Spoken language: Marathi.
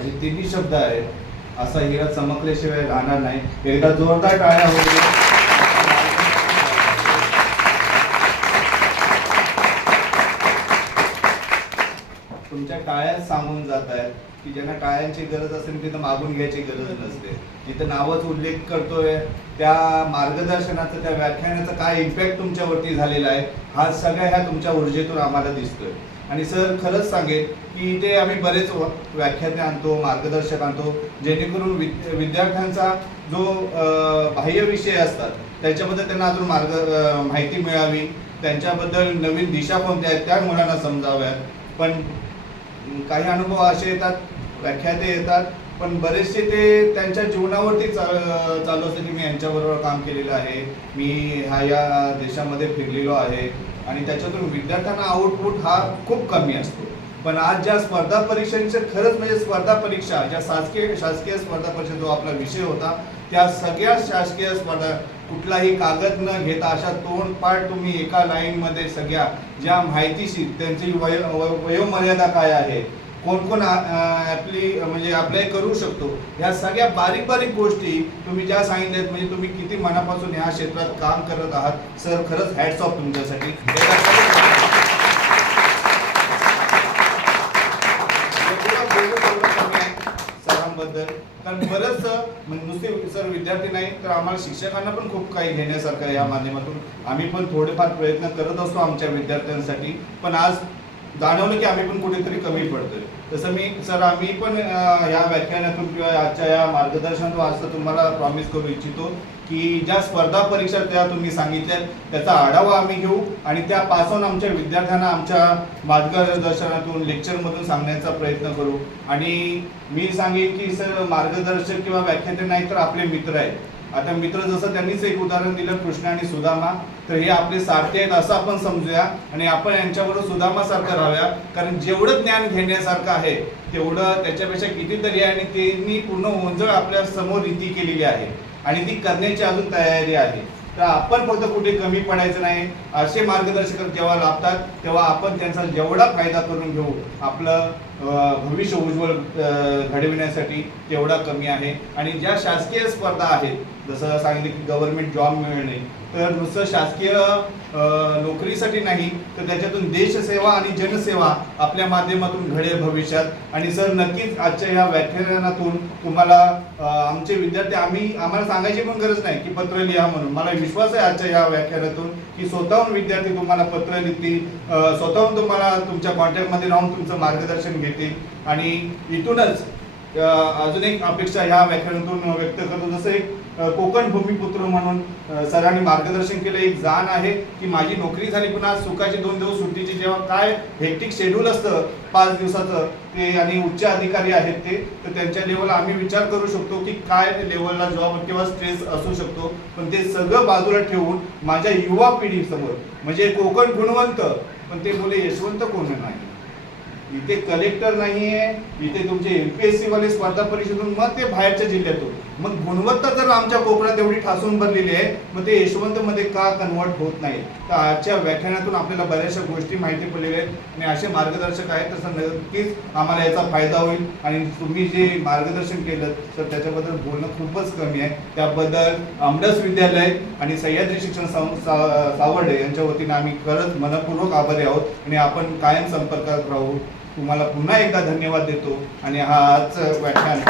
असे तिन्ही शब्द आहेत. असा हिरा चमकल्याशिवाय राहणार नाही. एकदा जोरदार टाळ्या होते तुमच्या टाळ्याच सांगून जात आहेत की ज्यांना टाळ्यांची गरज असेल तिथं मागून घ्यायची गरज नसते. जिथं नावच उल्लेख करतोय त्या मार्गदर्शनाचं त्या व्याख्यानाचा काय इम्पॅक्ट तुमच्यावरती झालेला आहे हा सगळ्या ह्या तुमच्या ऊर्जेतून आम्हाला दिसतोय. आणि सर खरंच सांगेल की इथे आम्ही बरेच व्याख्याते आणतो मार्गदर्शक आणतो जेणेकरून विद्यार्थ्यांचा जो बाह्य विषय असतात त्याच्याबद्दल त्यांना अजून मार्ग माहिती मिळावी. त्यांच्याबद्दल नवीन दिशा कोणत्या आहेत त्या मुलांना समजाव्यात. पण काही अनुभव असे येतात व्याख्याते येतात पण बरेचसे ते त्यांच्या जीवनावरती चा- चालू असतं की मी यांच्याबरोबर काम केलेलं आहे. मी ह्या या देशामध्ये फिरलेलो आहे. आणि त्याच्यातून विद्यार्थ्यांना आउटपुट हा खूप कमी असतो. पण आज ज्या स्पर्धा परीक्षांचे खरंच म्हणजे स्पर्धा परीक्षा ज्या शासकीय शासकीय स्पर्धा परीक्षा जो आपला विषय होता त्या सगळ्या शासकीय स्पर्धा कुठलाही कागद न घेता अशा तोंडपाठ तुम्ही एका लाईनमध्ये सगळ्या ज्या माहितीशी त्यांची वय- वयोमर्यादा काय आहे कोण कोण ॲप्ली म्हणजे अप्लाय करू शकतो. या सगळ्या बारीक बारीक गोष्टी तुम्ही ज्या सांगितल्यात म्हणजे तुम्ही किती मनापासून या क्षेत्रात काम करत आहात सर खरंच हॅट्स ऑफ तुमच्यासाठी. म्हणजे सरांबद्दल. कारण बरंच म्हणजे नुसते सर विद्यार्थी नाही तर आम्हाला शिक्षकांना पण खूप काही घेण्यासारखं या माध्यमातून. आम्ही पण थोडेफार प्रयत्न करत असतो आमच्या विद्यार्थ्यांसाठी. पण आज जाणवलं की आम्ही पण कुठेतरी कमी पडतोय. तसं मी सर आम्ही पण या व्याख्यानातून किंवा आजच्या या मार्गदर्शनातून आज तुम्हाला प्रॉमिस करू इच्छितो की ज्या स्पर्धा परीक्षा त्या तुम्ही सांगितल्या त्याचा आढावा आम्ही घेऊ आणि त्या पासून आमच्या विद्यार्थ्यांना आमच्या मार्गदर्शनातून लेक्चरमधून सांगण्याचा प्रयत्न करू. आणि मी सांगेन की सर मार्गदर्शक किंवा व्याख्याते नाही तर आपले मित्र आहेत. आता मित्र जसं त्यांनीच एक उदाहरण दिलं कृष्ण आणि सुदामा तर हे आपले सारखे आहेत असं आपण समजूया आणि आपण यांच्याबरोबर सुदामासारखं राहूया. कारण जेवढं ज्ञान घेण्यासारखं आहे तेवढं त्याच्यापेक्षा कितीतरी आहे आणि त्यांनी पूर्ण ओंजळ आपल्यासमोर रीती केलेली आहे. आणि ती करण्याची अजून तयारी आहे. तर आपण फक्त कुठे कमी पडायचं नाही? असे मार्गदर्शक जेव्हा लाभतात तेव्हा आपण त्यांचा जेवढा फायदा करून घेऊ आपलं भविष्य उज्ज्वल घडविण्यासाठी तेवढा कमी आहे. आणि ज्या शासकीय स्पर्धा आहेत जसं सांगितलं की गव्हर्नमेंट जॉब मिळणे तर नुसतं शासकीय नोकरीसाठी नाही तर त्याच्यातून देशसेवा आणि जनसेवा आपल्या माध्यमातून घडेल भविष्यात. आणि सर नक्कीच आजच्या ह्या व्याख्यानातून तुम्हाला आमचे विद्यार्थी आम्ही आम्हाला सांगायची पण गरज नाही की पत्र लिहा म्हणून. मला विश्वास आहे आजच्या या व्याख्यानातून की स्वतःहून विद्यार्थी तुम्हाला पत्र लिहितील स्वतःहून तुम्हाला तुमच्या कॉन्टॅक्टमध्ये राहून तुमचं मार्गदर्शन घेतील. आणि इथूनच अजून एक अपेक्षा ह्या व्याख्यानातून व्यक्त करतो. जसं एक कोकण भूमिपुत्र म्हणून सरांनी मार्गदर्शन केलं. एक जाण आहे की माझी नोकरी झाली पण आज सुखाचे दोन दिवस सुट्टीची. जेव्हा काय हेक्टिक शेड्यूल असतं पाच दिवसाचं ते आणि उच्च अधिकारी आहेत ते तर त्यांच्या लेवलला आम्ही विचार करू शकतो की काय लेवलला जॉब किंवा स्ट्रेस असू शकतो. पण ते सगळं बाजूला ठेवून माझ्या युवा पिढीसमोर म्हणजे कोकण गुणवंत पण ते बोले यशवंत कोण नाही इथे कलेक्टर नाहीये इथे तुमचे एम पी एस सी वाले स्पर्धा परीक्षेतून मग ते बाहेरच्या जिल्ह्यातून. मग गुणवत्ता जर आमच्या कोकणात एवढी ठासून भरलेली आहे मग ते यशवंतमध्ये का कन्वर्ट होत नाही? तर आजच्या व्याख्यानातून आपल्याला बऱ्याचशा गोष्टी माहिती पडलेल्या आहेत आणि असे मार्गदर्शक आहेत तसं नक्कीच आम्हाला याचा फायदा होईल. आणि तुम्ही जे मार्गदर्शन केलं तर त्याच्याबद्दल बोलणं खूपच कमी आहे. त्याबद्दल आमडस विद्यालय आणि सह्याद्री शिक्षण सा- सावर्डे यांच्या वतीने आम्ही खरंच मनपूर्वक आभारी आहोत. आणि आपण कायम संपर्कात राहू. तुम्हाला पुन्हा एकदा धन्यवाद देतो. आणि हा आज व्याख्यान